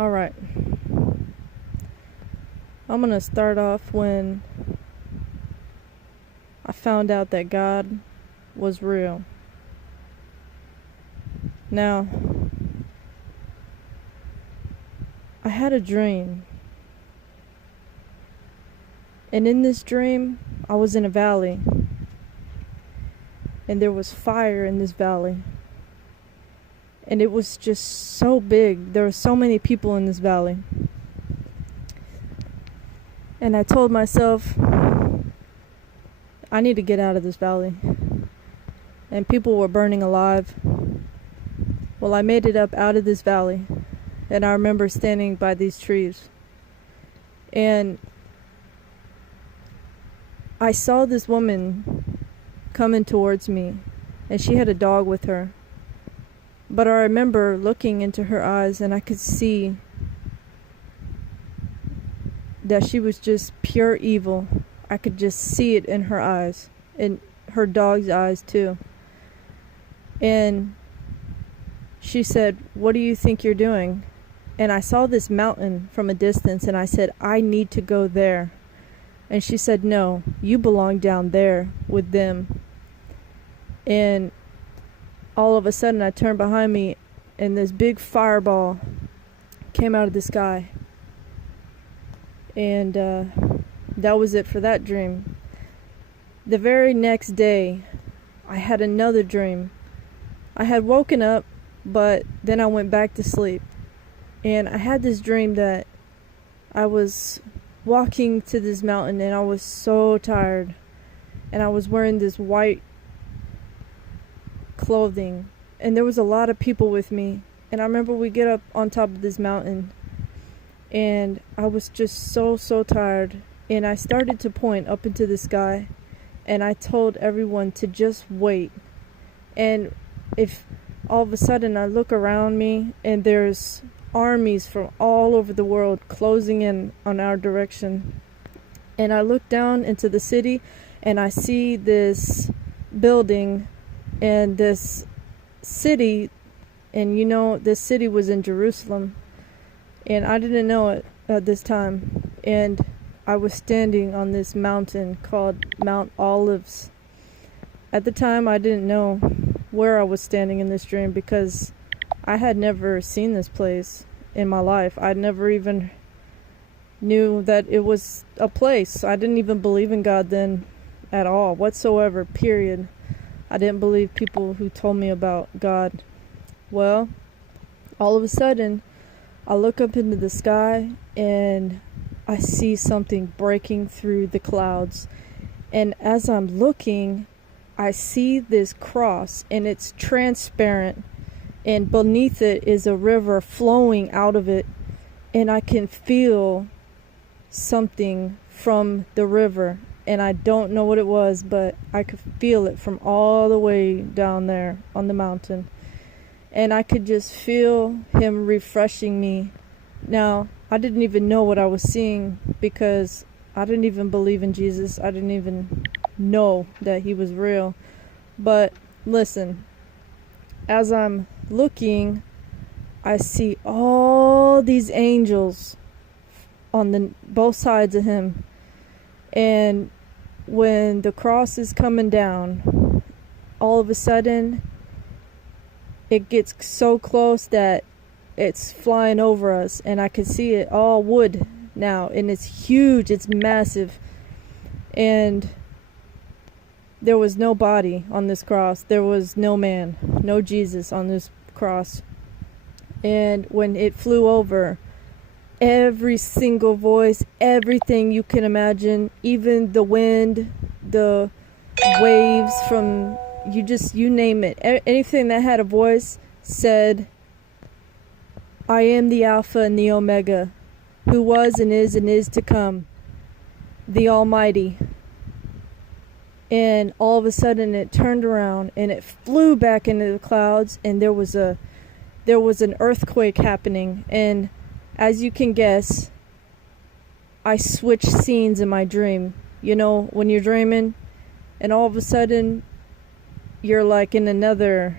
Alright, I'm gonna start off when I found out that God was real. Now, I had a dream, and in this dream, I was in a valley, and there was fire in this valley. And it was just so big. There were so many people in this valley. And I told myself, I need to get out of this valley. And people were burning alive. Well, I made it up out of this valley. And I remember standing by these trees. And I saw this woman coming towards me. And she had a dog with her. But I remember looking into her eyes, and I could see that she was just pure evil. I could just see it in her eyes, in her dog's eyes too. And she said, "What do you think you're doing?" And I saw this mountain from a distance, and I said, "I need to go there." And she said, "No, you belong down there with them." And all of a sudden I turned behind me, and this big fireball came out of the sky. And that was it for that dream. The very next day, I had another dream. I had woken up, but then I went back to sleep. And I had this dream that I was walking to this mountain, and I was so tired. And I was wearing this white clothing, and there was a lot of people with me. And I remember we get up on top of this mountain, and I was just so tired, and I started to point up into the sky, and I told everyone to just wait. And if all of a sudden I look around me, and there's armies from all over the world closing in on our direction, and I look down into the city, and I see this building and this city, and this city was in Jerusalem, and I didn't know it at this time. And I was standing on this mountain called Mount Olives. At the time, I didn't know where I was standing in this dream, because I had never seen this place in my life. I never even knew that it was a place. I didn't even believe in God then at all, whatsoever, period. I didn't believe people who told me about God. Well, all of a sudden, I look up into the sky, and I see something breaking through the clouds. And as I'm looking, I see this cross, and it's transparent, and beneath it is a river flowing out of it, and I can feel something from the river. And I don't know what it was, but I could feel it from all the way down there on the mountain. And I could just feel him refreshing me. Now, I didn't even know what I was seeing, because I didn't even believe in Jesus. I didn't even know that he was real. But listen, as I'm looking, I see all these angels on both sides of him. And when the cross is coming down, all of a sudden, it gets so close that it's flying over us, and I can see it all wood now, and it's huge, it's massive. And there was no body on this cross. There was no man, no Jesus on this cross. And when it flew over, every single voice, everything you can imagine, even the wind, the waves from, you name it, anything that had a voice said, "I am the Alpha and the Omega, who was and is to come, the Almighty." And all of a sudden it turned around, and it flew back into the clouds, and there was an earthquake happening. And as you can guess, I switched scenes in my dream. When you're dreaming, and all of a sudden, you're like in another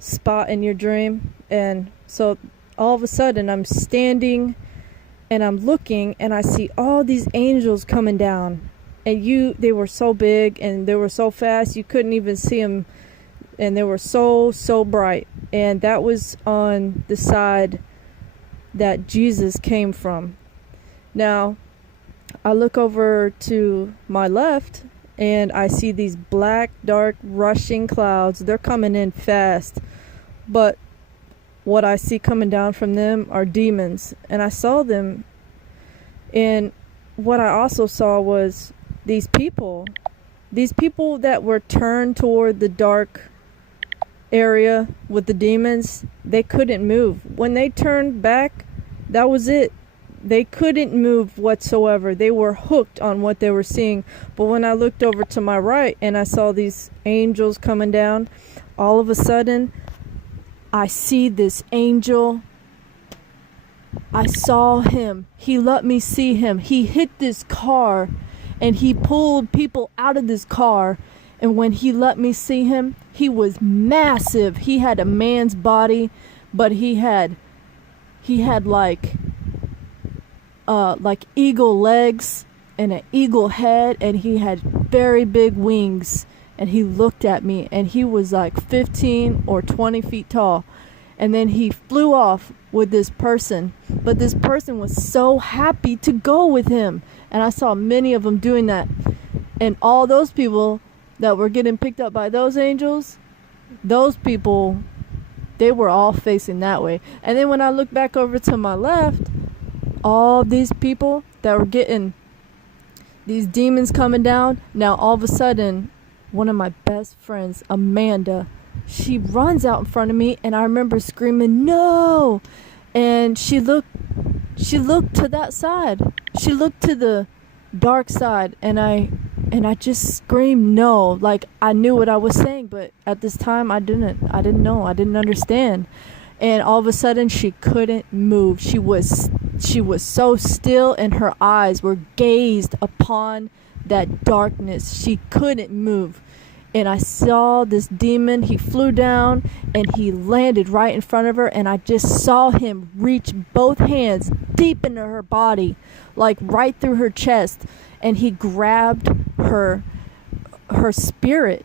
spot in your dream. And so all of a sudden I'm standing and I'm looking and I see all these angels coming down. And they were so big and they were so fast you couldn't even see them, and they were so bright. And that was on the side that Jesus came from. Now I look over to my left and I see these black, dark, rushing clouds. They're coming in fast, but what I see coming down from them are demons. And I saw them, and what I also saw was these people that were turned toward the dark area with the demons. They couldn't move. When they turned back, that was it. They couldn't move whatsoever. They were hooked on what they were seeing. But when I looked over to my right and I saw these angels coming down, all of a sudden I see this angel. I saw him. He let me see him. He hit this car and he pulled people out of this car. And when he let me see him, he was massive. He had a man's body, but he had like eagle legs and an eagle head, and he had very big wings. And he looked at me, and he was like 15 or 20 feet tall. And then he flew off with this person, but this person was so happy to go with him. And I saw many of them doing that. And all those people that were getting picked up by those angels, those people, they were all facing that way. And then when I look back over to my left, all these people that were getting these demons coming down, now all of a sudden, one of my best friends, Amanda, she runs out in front of me, and I remember screaming, "No!" And she looked to that side. She looked to the dark side, and I just screamed no. Like, I knew what I was saying, but at this time I didn't know. I didn't understand. And all of a sudden she couldn't move. She was so still, and her eyes were gazed upon that darkness. She couldn't move. And I saw this demon. He flew down and he landed right in front of her, and I just saw him reach both hands deep into her body, like right through her chest, and he grabbed her spirit,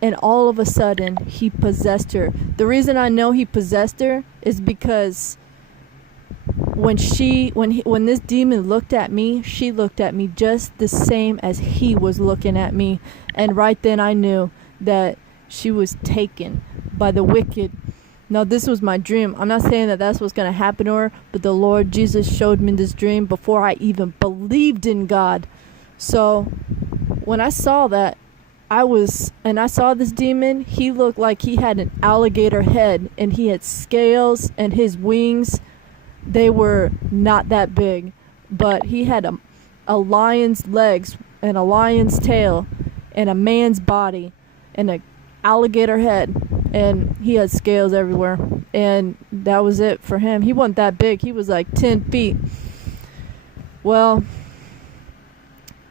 and all of a sudden he possessed her. The reason I know he possessed her is because when this demon looked at me, she looked at me just the same as he was looking at me. And right then I knew that she was taken by the wicked. Now, this was my dream. I'm not saying that that's what's going to happen to her, but the Lord Jesus showed me this dream before I even believed in God. So when I saw that, I saw this demon, he looked like he had an alligator head, and he had scales, and his wings, they were not that big, but he had a lion's legs and a lion's tail and a man's body and an alligator head, and he had scales everywhere. And that was it for him. He wasn't that big. He was like 10 feet. Well,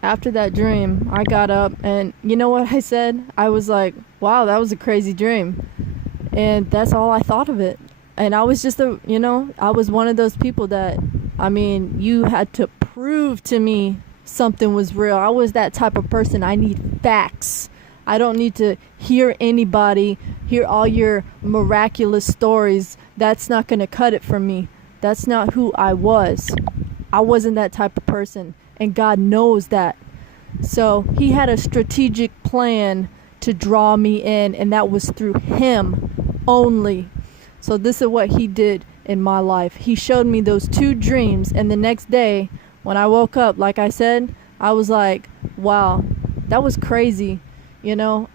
after that dream, I got up, and you know what I said? I was like, wow, that was a crazy dream. And that's all I thought of it. And I was just I was one of those people that, you had to prove to me something was real. I was that type of person. I need facts. I don't need to hear all your miraculous stories. That's not going to cut it for me. That's not who I was. I wasn't that type of person, and God knows that. So he had a strategic plan to draw me in, and that was through him only. So this is what he did in my life. He showed me those 2 dreams, and the next day when I woke up, like I said, I was like, wow, that was crazy, And,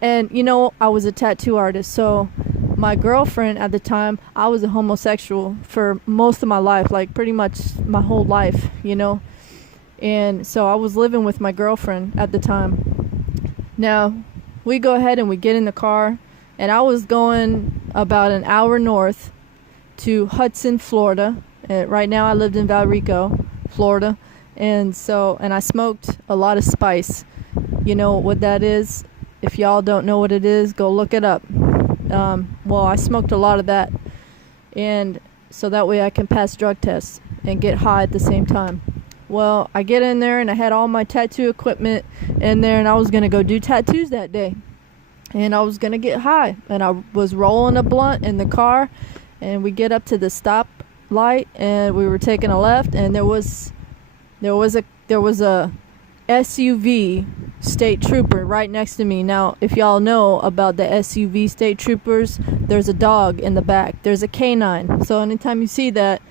I was a tattoo artist. So my girlfriend at the time, I was a homosexual for most of my life, like pretty much my whole life, And so I was living with my girlfriend at the time. Now, we go ahead and we get in the car, and I was going about an hour north to Hudson, Florida. Right now I lived in Valrico, Florida. And I smoked a lot of spice. You know what that is? If y'all don't know what it is, go look it up. I smoked a lot of that. And so that way I can pass drug tests and get high at the same time. Well, I get in there and I had all my tattoo equipment in there, and I was going to go do tattoos that day. And I was going to get high, and I was rolling a blunt in the car, and we get up to the stop light, and we were taking a left, and there was a SUV state trooper right next to me. Now, if y'all know about the SUV state troopers, there's a dog in the back. There's a canine. So anytime you see that,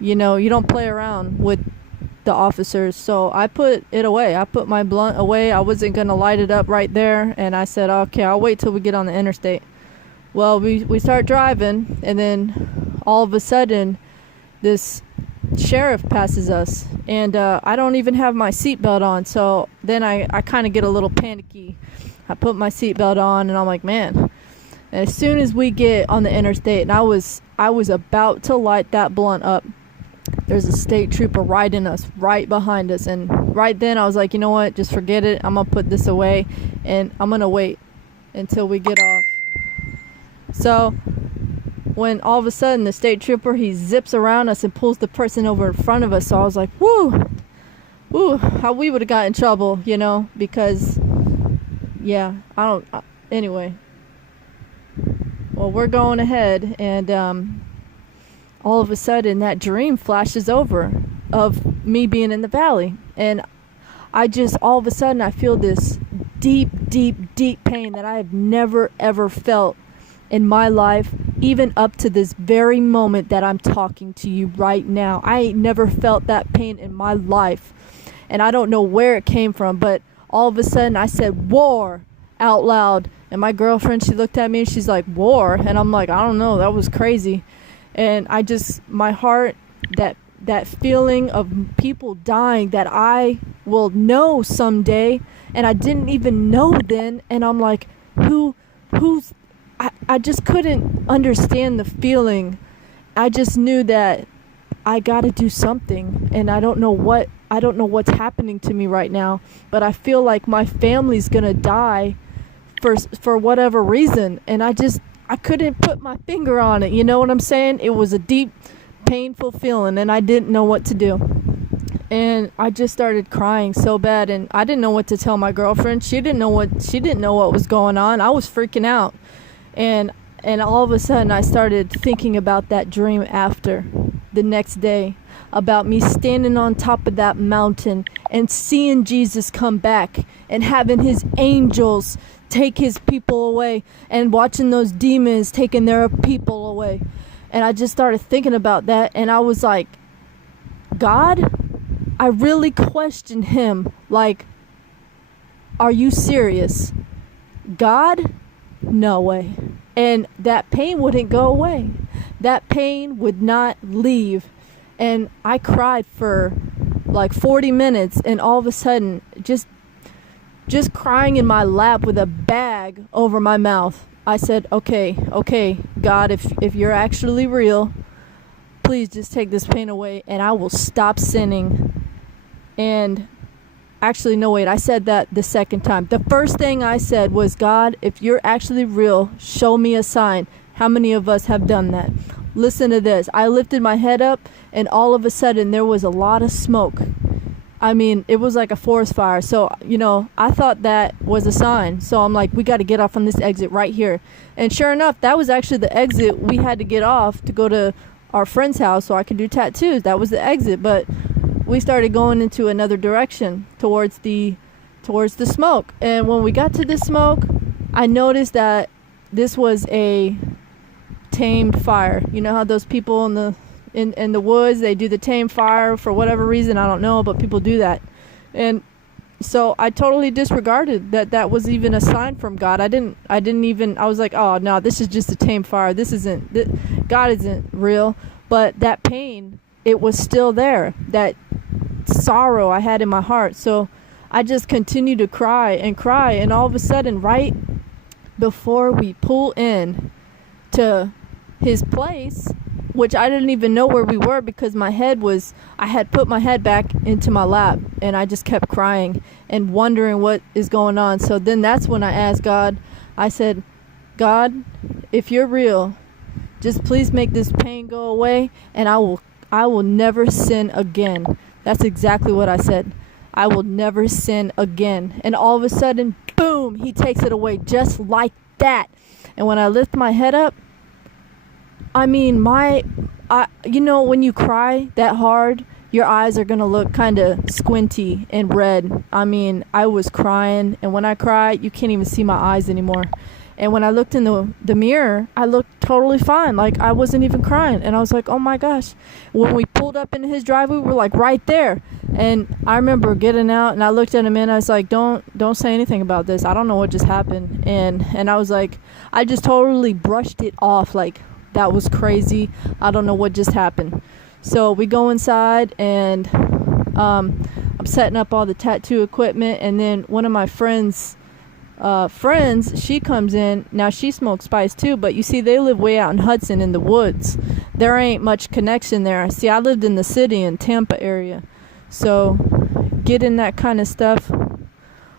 you don't play around with the officers. So I put it away. I put my blunt away. I wasn't going to light it up right there. And I said, okay, I'll wait till we get on the interstate. Well, we start driving, and then all of a sudden, this sheriff passes us, and I don't even have my seatbelt on. So then I kind of get a little panicky. I put my seatbelt on, and I'm like, man. And as soon as we get on the interstate, and I was about to light that blunt up, there's a state trooper riding us right behind us. And right then I was like, you know what, just forget it. I'm gonna put this away, and I'm gonna wait until we get off. So when all of a sudden the state trooper, he zips around us and pulls the person over in front of us. So I was like, woo, how we would have got in trouble, because, yeah, anyway. Well, we're going ahead, and all of a sudden that dream flashes over of me being in the valley. And all of a sudden I feel this deep, deep, deep pain that I have never, ever felt in my life, even up to this very moment that I'm talking to you right now. I ain't never felt that pain in my life. And I don't know where it came from, but all of a sudden I said war out loud. And my girlfriend, she looked at me and she's like, war? And I'm like, I don't know, that was crazy. And my heart, that feeling of people dying that I will know someday, and I didn't even know then. And I'm like, I just couldn't understand the feeling. I just knew that I got to do something, and I don't know what's happening to me right now, but I feel like my family's going to die for whatever reason, and I couldn't put my finger on it. You know what I'm saying? It was a deep, painful feeling, and I didn't know what to do. And I just started crying so bad, and I didn't know what to tell my girlfriend. She didn't know what was going on. I was freaking out. And all of a sudden I started thinking about that dream after the next day, about me standing on top of that mountain and seeing Jesus come back and having his angels take his people away, and watching those demons taking their people away. And I just started thinking about that, and I was like, God, I really questioned him, like, are you serious? God? No way. And that pain wouldn't go away. That pain would not leave. And I cried for like 40 minutes, and all of a sudden, just crying in my lap with a bag over my mouth, I said, okay, God, if you're actually real, please just take this pain away, and I will stop sinning. And actually, no, wait, I said that the second time. The first thing I said was, God, if you're actually real, show me a sign. How many of us have done that? Listen to this. I lifted my head up, and all of a sudden there was a lot of smoke. I mean, it was like a forest fire. So, I thought that was a sign. So I'm like, we got to get off on this exit right here. And sure enough, that was actually the exit we had to get off to go to our friend's house so I could do tattoos. That was the exit. But we started going into another direction towards the smoke. And when we got to the smoke, I noticed that this was a tamed fire. You know how those people in the woods, they do the tamed fire for whatever reason, I don't know, but people do that. And so I totally disregarded that was even a sign from God. I was like, oh no, this is just a tamed fire. God isn't real. But that pain, it was still there. That sorrow I had in my heart. So I just continued to cry, and all of a sudden, right before we pull in to his place, which I didn't even know where we were because I had put my head back into my lap, and I just kept crying and wondering what is going on. So then that's when I asked God, I said, God, if you're real, Just please make this pain go away, and I will never sin again. That's exactly what I said. I will never sin again. And all of a sudden, boom, he takes it away just like that. And when I lift my head up, I mean, you know, when you cry that hard, your eyes are gonna look kind of squinty and red. I mean, I was crying, and when I cry, you can't even see my eyes anymore. And when I looked in the mirror, I looked totally fine. Like, I wasn't even crying. And I was like, oh my gosh. When we pulled up into his driveway, we were like right there. And I remember getting out, and I looked at him, and I was like, don't say anything about this. I don't know what just happened. And I was like, I just totally brushed it off. Like, that was crazy. I don't know what just happened. So we go inside, and I'm setting up all the tattoo equipment, and then one of my friends, she comes in. Now, she smokes spice too, but you see, they live way out in Hudson in the woods. There ain't much connection there. See, I lived in the city in Tampa area, so getting that kind of stuff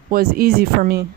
was easy for me.